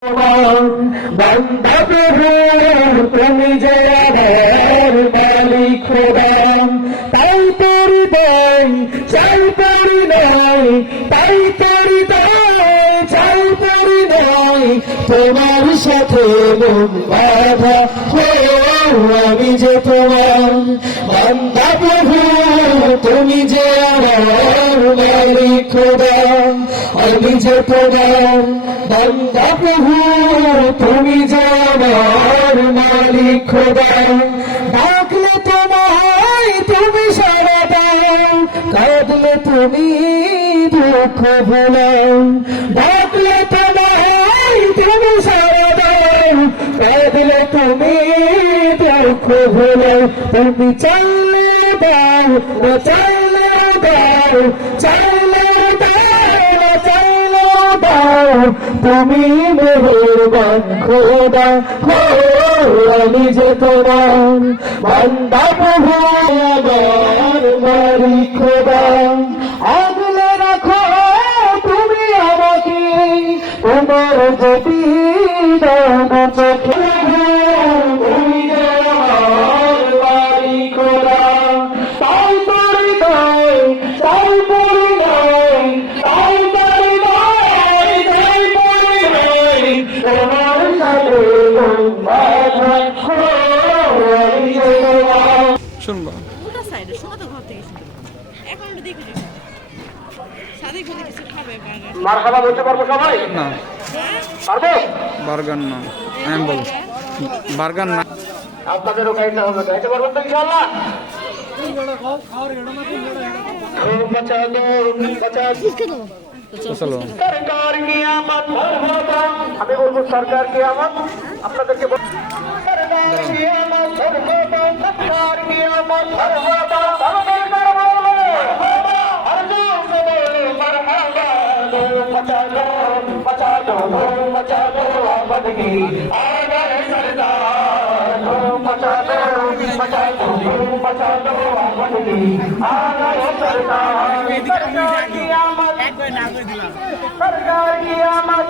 বান্দা প্রভু তুমি যে আমার মালিক খোদা, তাই তোরি দেয় চাই পরি নাই, তাই তোরি দেয় চাই পরি নাই, তোমার সাথে মন বাঁধা আমি যে তোমার বান্দা প্রভু তুমি যে আমার মালিক খোদা, আমি যে তোমার বান্দা প্রভু তুমি যে আমার মালিক খোদা। ডাকলে তোমায় তুমি সাড়া দাও, কাঁদলে তুমি দুঃখ ভোলাও। ডাকলে তোমায় তুমি সাড়া দাও, কাঁদলে তুমি দুঃখ ভোলাও। তুমি চাইলে দাও না চাইলে দাও, চাইলে দাও না চাইলে দাও, তুমি মেহেরবান খোদা হো, আমি যে তোমার বান্দা প্রভু আমার মালিক খোদা। আগলে রাখো তুমি আমাকে তোমার জ্যোতি দান চোখে, তুমি যে আমার মালিক খোদা, তাই পরি নাই তাই পরি নাই, তাই পরি নাই তাই পরি নাই, তোমার সাথে বাঁধা আমি যে তোমার। শুনবা ওটা সাইডে শোনা তো ঘর থেকে শুনতে এখন একটু দেখে দেখি সাথে করে কিছু খাবে বার্গার মারহাবা বলতে পারবো সবাই? না পারবো? বার্গার না, আমি বল বার্গার না। আপনাদেরও গাইতে হবে, গাইতে পারবেন তো ইনশাআল্লাহ? চলো সরকার কিয়ামত মরহবা, আমি বলবো সরকার কিয়ামত, আপনাদেরকে সরকার কিয়ামত মরহবা, সরকার কিয়ামত মরহবা, আমাদের করবো মারহাবা, আরজু সে বলে মারহাবা, মচা লো মচা লো মচা লো আবাদ কি আগে সরদার, মচা লো মচা লো মচা লো আবাদ কি আগে সরদার। সরকার কিয়ামত सरकार की आमद,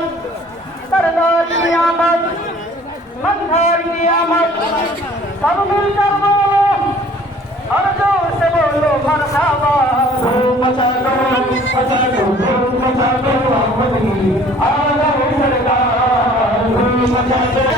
सरकार की आमद, मंदिर की आमद, सब मिलकर बोलो और जोर से बोलो मरहबा। मचा लो मचा लो मचा लो आमद की आ गए सरकार, मचा लो